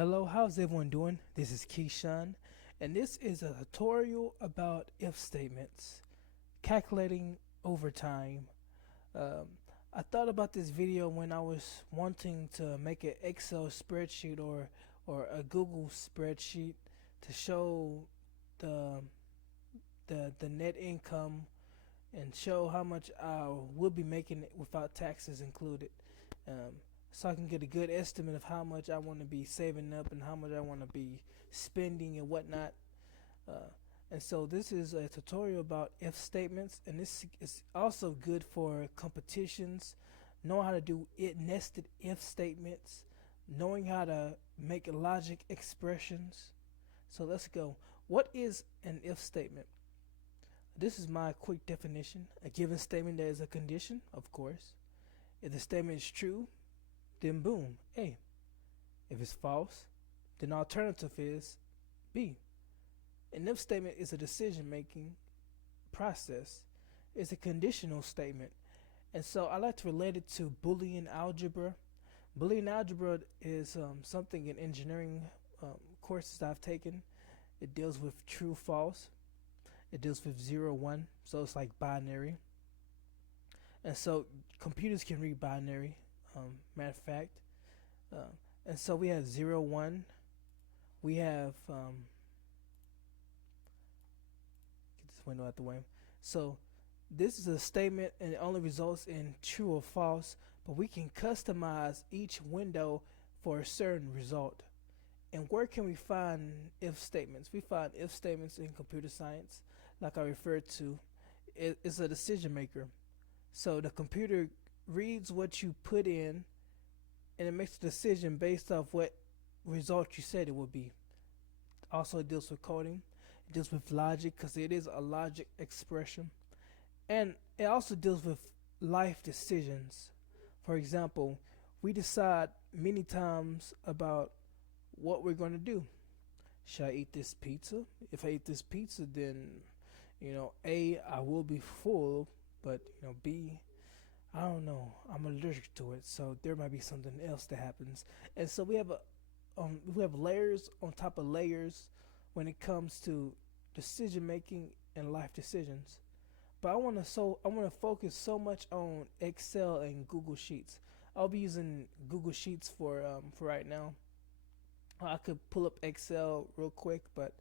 Hello, how's everyone doing? This is Keyshawn, and this is a tutorial about if statements, calculating overtime. Um, I thought about this video when I was wanting to make an Excel spreadsheet or a Google spreadsheet to show the the net income and show how much I will be making without taxes included. Um, so I can get a good estimate of how much I want to be saving up and how much I want to be spending and whatnot. Uh, and so this is a tutorial about if statements, and this is also good for competitions. Know how to do it nested if statements, knowing how to make logic expressions. So let's go. What is an if statement? This is my quick definition. A given statement that is a condition, of course. If the statement is true, then boom, A. If it's false, then alternative is B. An if statement is a decision-making process. It's a conditional statement. And so I like to relate it to Boolean algebra. Boolean algebra is something in engineering courses I've taken. It deals with true, false. It deals with 0, 1. So it's like binary. And so computers can read binary, matter of fact. Uh, and so we have 0, 1. We have, get this window out the way. So this is a statement and it only results in true or false, but we can customize each window for a certain result. And where can we find if statements? We find if statements in computer science, like I referred to. It's a decision maker. So the computer reads what you put in and it makes a decision based off what result you said it would be. Also, it deals with coding, it deals with logic because it is a logic expression, and it also deals with life decisions. For example, we decide many times about what we're going to do. Should I eat this pizza? If I eat this pizza, then A, I will be full, but B, I don't know. I'm allergic to it, so there might be something else that happens. And so we have layers on top of layers when it comes to decision making and life decisions. But I want to focus so much on Excel and Google Sheets. I'll be using Google Sheets for right now. I could pull up Excel real quick, but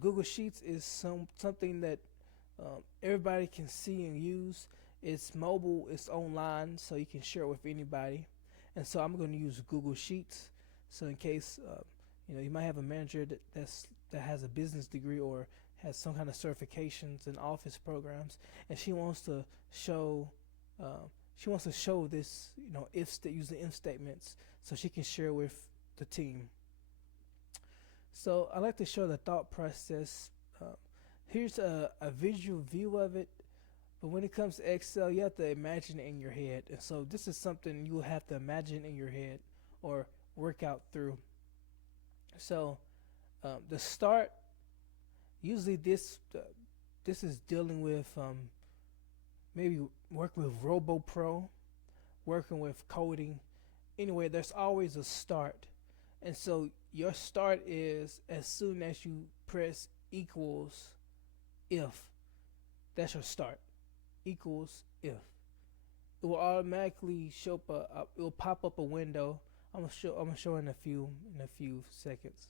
Google Sheets is something that everybody can see and use. It's mobile, it's online, so you can share it with anybody. And so I'm going to use Google Sheets. So in case you might have a manager that has a business degree or has some kind of certifications in office programs, and she wants to show this using if statements, so she can share with the team. So I like to show the thought process. Here's a visual view of it. But when it comes to Excel, you have to imagine it in your head. And so this is something you'll have to imagine in your head or work out through. So the start, usually this is dealing with maybe working with RoboPro, working with coding. Anyway, there's always a start. And so your start is as soon as you press equals if. That's your start. Equals if. It will automatically show up. It will pop up a window. I'm gonna show in a few seconds.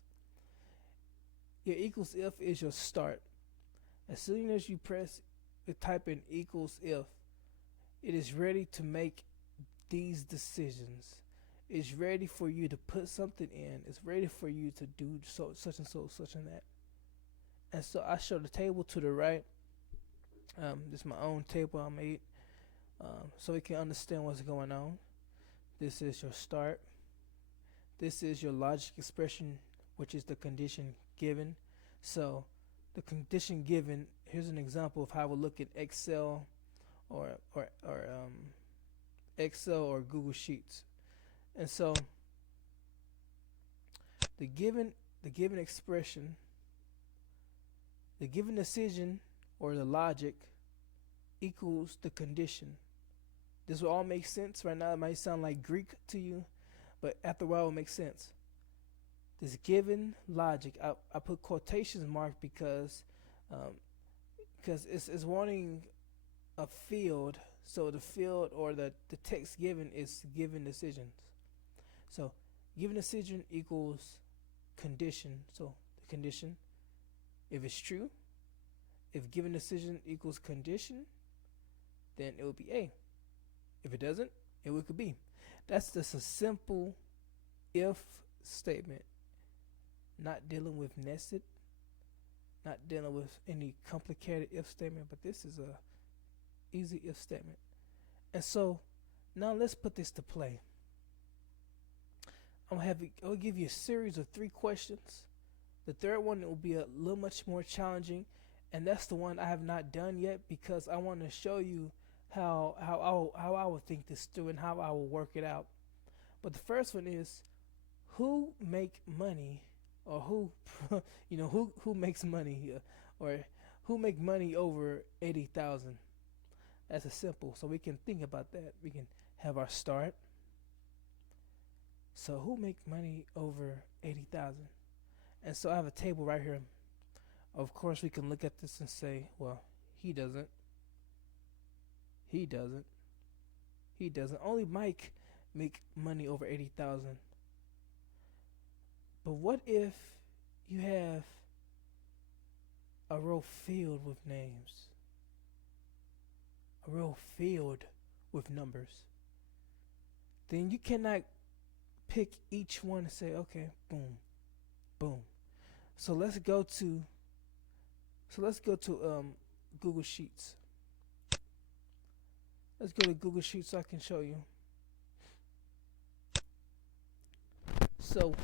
Your equals if is your start. As soon as you type in equals if, it is ready to make these decisions. It's ready for you to put something in. It's ready for you to do such and so, such and that. And so I show the table to the right. This is my own table I made, so we can understand what's going on. This is your start. This is your logic expression, which is the condition given. So the condition given, here's an example of how we look at Excel or Excel or Google Sheets. And so the given expression, the given decision or the logic equals the condition. This will all make sense right now. It might sound like Greek to you, but after a while it will make sense. this given logic. I put quotations mark um, because it's wanting a field. So the field or the text given is given decisions. So given decision equals condition. So the condition, if it's true, if given decision equals condition, then it would be A. If it doesn't, it would be B. That's just a simple if statement, not dealing with nested, not dealing with any complicated if statement, but this is a easy if statement. And so now let's put this to play. I'll give you a series of 3 questions. The third one will be a little much more challenging, and that's the one I have not done yet because I want to show you how I will think this through and how I will work it out. But the first one is who make money, or who who makes money, or who make money over 80,000. That's a simple, so we can think about that. We can have our start. So who make money over 80,000? And so I have a table right here. Of course, we can look at this and say, well, he doesn't. He doesn't. He doesn't. Only Mike make money over 80,000. But what if you have a row filled with names? A row filled with numbers. Then you cannot pick each one and say, okay, boom, boom. So let's go to Google Sheets. Let's go to Google Sheets so I can show you. So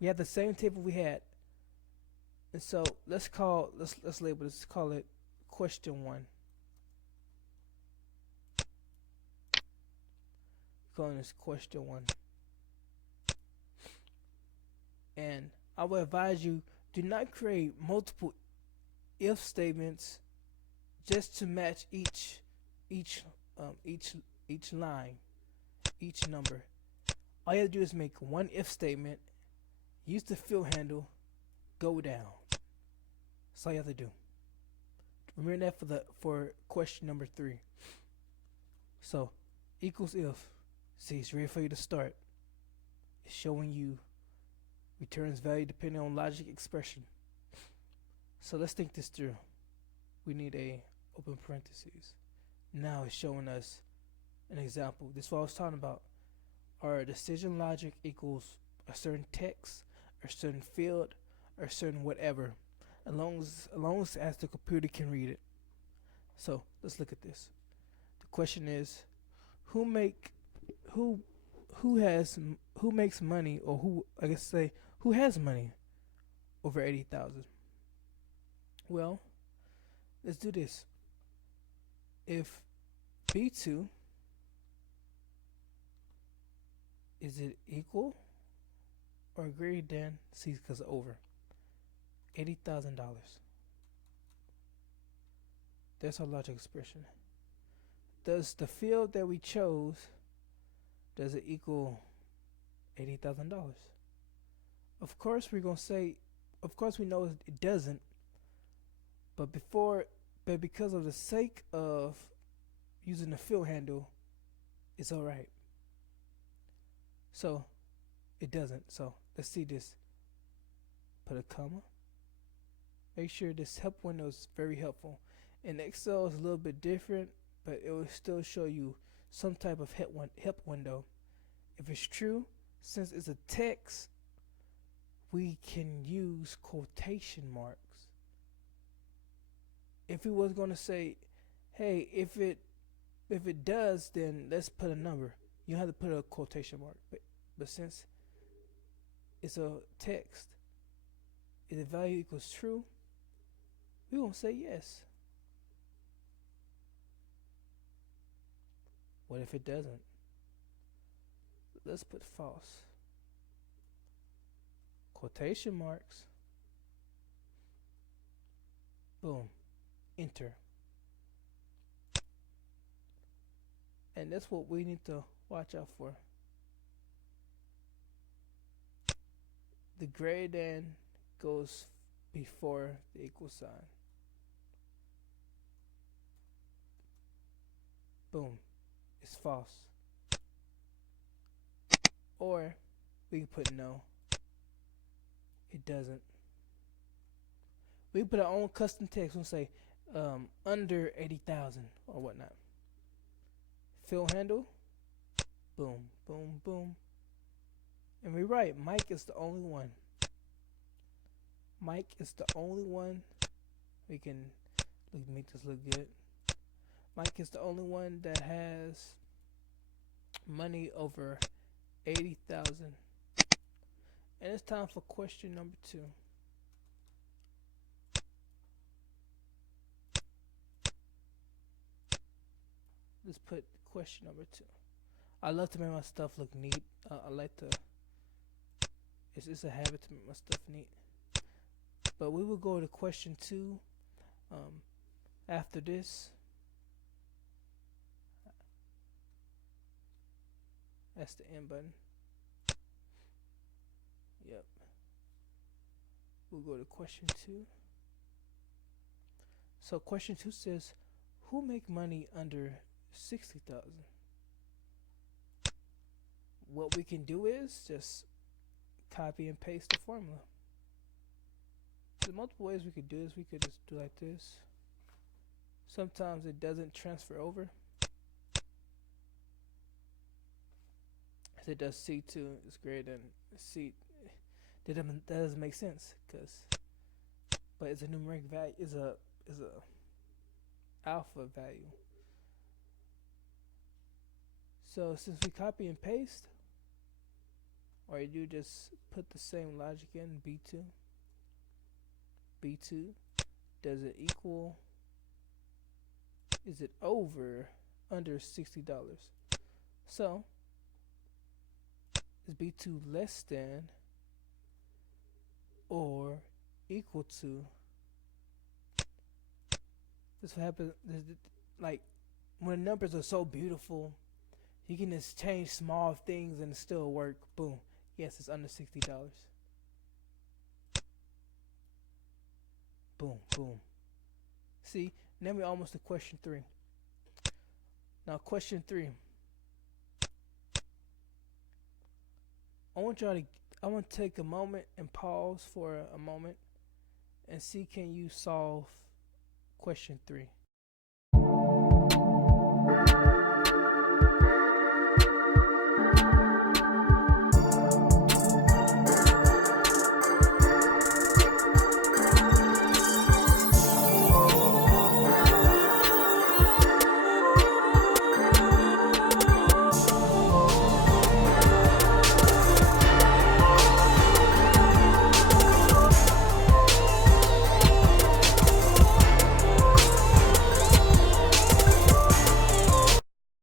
we have the same table we had. And so let's label this, call it question 1. Calling this question 1. And I will advise you, do not create multiple if statements just to match each line, each number. All you have to do is make one if statement, use the fill handle, go down. That's all you have to do. Remember that for question number 3. So equals if. See, it's ready for you to start. It's showing you returns value depending on logic expression. So let's think this through. We need a open parentheses. Now it's showing us an example. This is what I was talking about. Our decision logic equals a certain text, a certain field, or a certain whatever, as long as the computer can read it. So let's look at this. The question is, who makes money, or who has money over 80,000? Well, let's do this. If B2 is it equal or greater than C because over $80,000? That's our logic expression. Does the field that we chose, does it equal $80,000? Of course we're gonna say, of course we know it doesn't, but because of the sake of using the fill handle, it's alright. So it doesn't. So let's see this. Put a comma. Make sure this help window is very helpful. In Excel, it's a little bit different, but it will still show you some type of help window. If it's true, since it's a text, we can use quotation marks. If we was going to say, hey, if it does, then let's put a number. You don't have to put a quotation mark. But since it's a text, if the value equals true, we're going to say yes. What if it doesn't? Let's put false. Quotation marks. Boom. Enter. And that's what we need to watch out for. the greater than goes before the equal sign. Boom. It's false. Or we can put no. It doesn't. We can put our own custom text. We'll say under 80,000 or whatnot. Fill handle. Boom, boom, boom. And we write Mike is the only one. Mike is the only one. We can make this look good. Mike is the only one that has money over 80,000. And it's time for question number 2. Let's put question number 2. I love to make my stuff look neat. I like to. It's a habit to make my stuff neat. But we will go to question 2 after this. That's the end button. Yep. We'll go to question 2. So question 2 says, who make money under 60,000? What we can do is just copy and paste the formula. There's multiple ways we could do this. We could just do like this. Sometimes it doesn't transfer over. As it does C2 is greater than C. That doesn't make sense but it's a numeric value. Is a alpha value. So since we copy and paste, or you do just put the same logic in B2. B2, does it equal, is it over, under $60? So, is B2 less than or equal to, this will happen, like, when numbers are so beautiful, you can just change small things and it still work. Boom. Yes, it's under $60. Boom, boom. See, now we're almost to question 3. Now, question 3. I want to take a moment and pause for a moment and see, can you solve question 3?